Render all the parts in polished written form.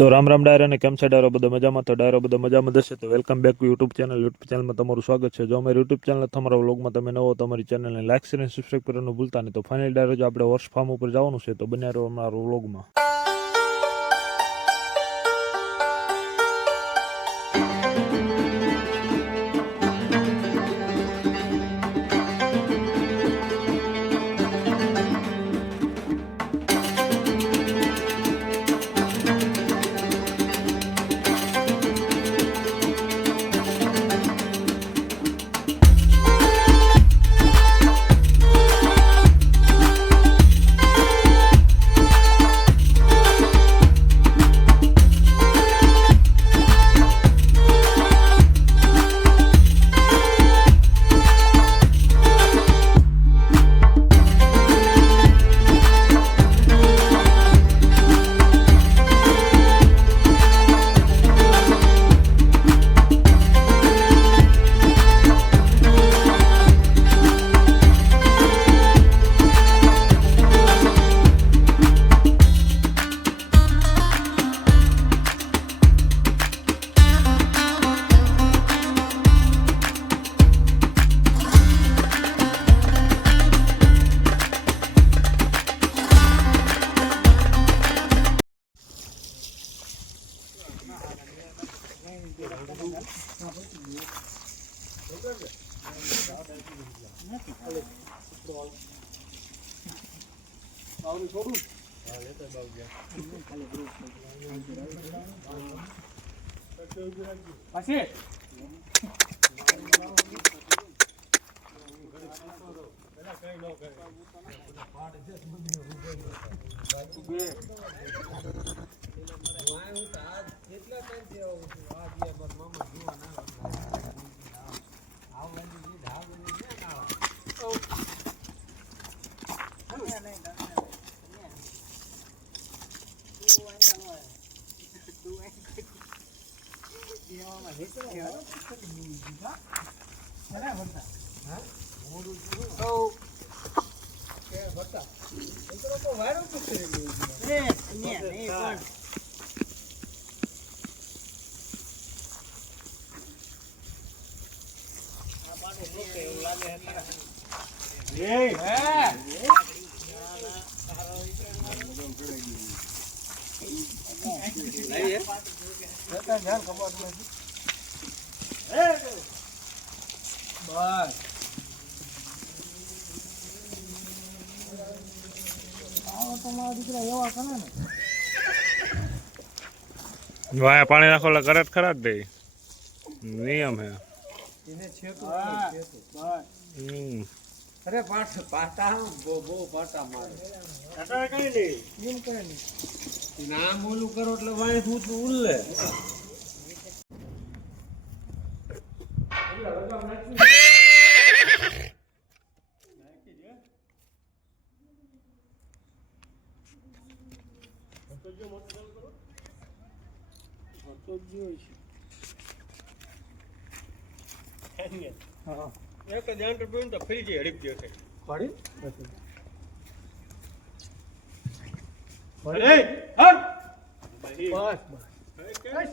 તો રામ રામ ડાયરા ને કેમ છે ડાયરો બધો મજામાં? તો ડાયરો બધો મજામાં જશે તો વેલકમ બેક ટુ યુટ્યુબ ચેનલમાં તમારું સ્વાગત છે. જો અમારી યુટ્યુબ ચેનલ તમારા વ્લોગમાં તમે નવો તો અમારી ચેનલને લાઈક શેર અને સબસ્ક્રાઈબ કરવાનું ભૂલતા નહીં. તો ફાઇનલ ડાયરો જો આપણે વર્ષ ફાર્મ ઉપર જવાનું છે તો બન્યા રહો અમારા વ્લોગમાં. વાયા પાણી નાખો એટલે કરે ખરા જ ભાઈ નિયમ હે. અરે પાટા બહુ પાટા મારે નામ ઓલું કરો એટલે વાય હું ઉલ્લે એક જ એન્ટર પોઈન્ટ તો ફરી જઈ હડીપ ગયો છે ફરી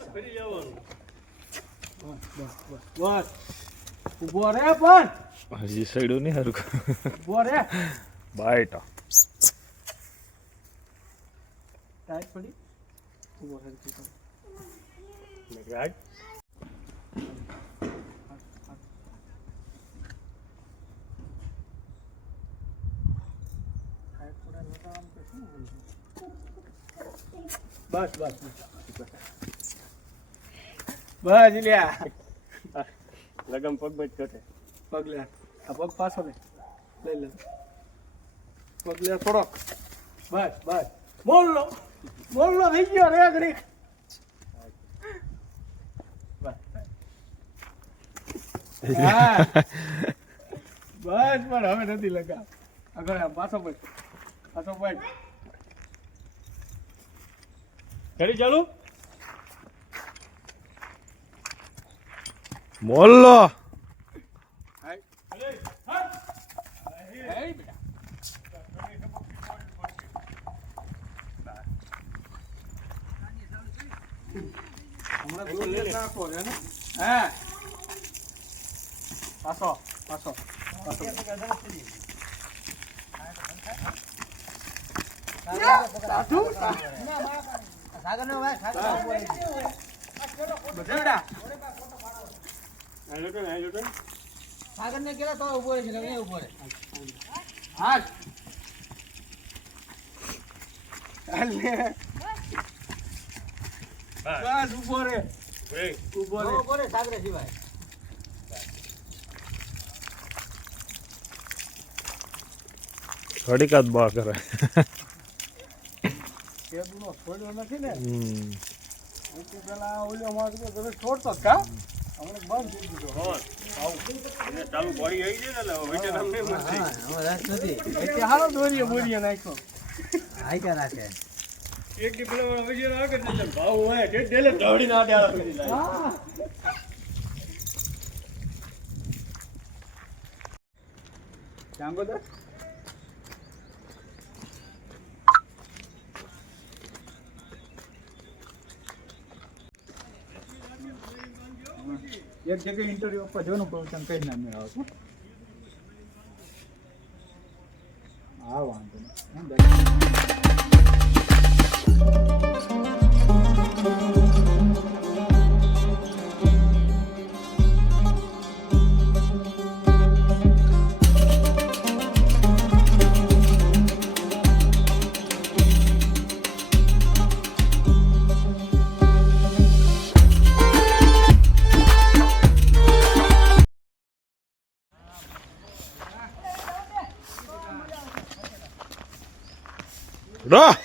ફરી જવાનું બસ ઉભો રે પણ હજી સાઈડો નહીં હારું ઉભો રે બાઈટ ટાઈટ પડી ઉભો રે રાઈટ બસ બસ બસ લ્યા લગમ પગ બચ કટે પગ લે આ પગ પાછો લે લઈ લે પગ લે થોડોક બસ બસ બોલો થઈ ગયો રે ઘડી બસ પણ હવે નથી લગા આગળ પાછો પગ ઘડી ચાલુ મોલ્લો હમણાં દૂધ નાખો રે ને હા પાછો પાછો સાગર ને કેલા તો ઉભો રહે છે ને ઉભો રહે હાલ બસ ઉભો રે ઉભો રે ઉભો રહે સાગર સિવાય ઘડીક જ બા કરે. કેદુનો છોડ્યો નથી ને હમ. એટલે પેલા ઓલો માર તો તમે છોડતો જ કા હમણે બંધ થઈ દીધો ચાલુ બોડી આવી છે ને હવે વિજય નામ નહીં મળતી. હા હવે રાત નથી એટલે હાલો દોરીએ બોરીએ નાખ્યો આઈકા રાખે એક દી પેલા વિજય આગળ નથી ભાવ હોય કે ડેલે દોડીને આડે આડા કરી જાય. ચાંગોદર એક જગ્યાએ ઇન્ટરવ્યુ આપવા જવાનું પ્રવચન કઈ નામે આવે હા વાંધો નહીં રા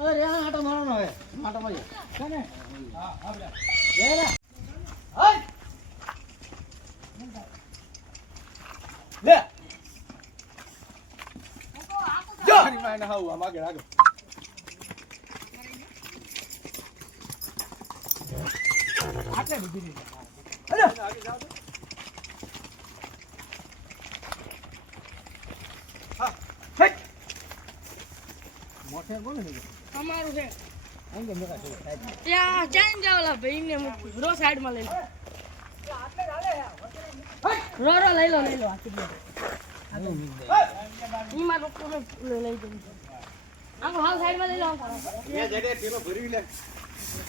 અરે આ આટો મારવાનો હવે આટો મારી કોને હા આવડા લે લે જો મારી માને હાવ આમ આગળ આગળ આટલે બીજી નહીં અરે આગળ જાવ તો હા હે મોટે કોને છે અમારું છે અંગે મેકા છે સાહેબ ત્યાં ચાઈન જાવલા ભાઈને રો સાઈડ માં લઈ લો રો લઈ લો આખી દે ઈ માં રોકો લઈ જવું આખો હાલ સાઈડ માં લઈ લો એ જડે પેલો ભરી લે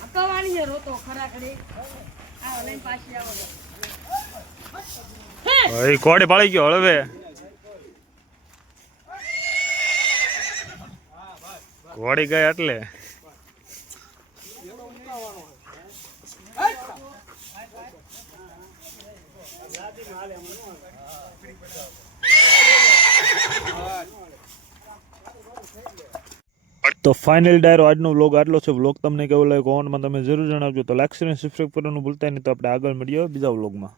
અકવાની છે રોતો ખરા ખરી આ લઈને પાછી આવો ભાઈ કોડે પાળી ગયો હવે. ઘોડી ગઈ એટલે તો ફાઇનલ ડાયરો આજનો વ્લોગ આટલો છે. વ્લોગ તમને કેવો લાગ્યો કોમેન્ટમાં તમે જરૂર જણાવજો. તો લાઈક અને સબસ્ક્રાઈબ કરવાનું ભૂલતા નહીં. તો આપણે આગળ મળીએ બીજા વ્લોગમાં.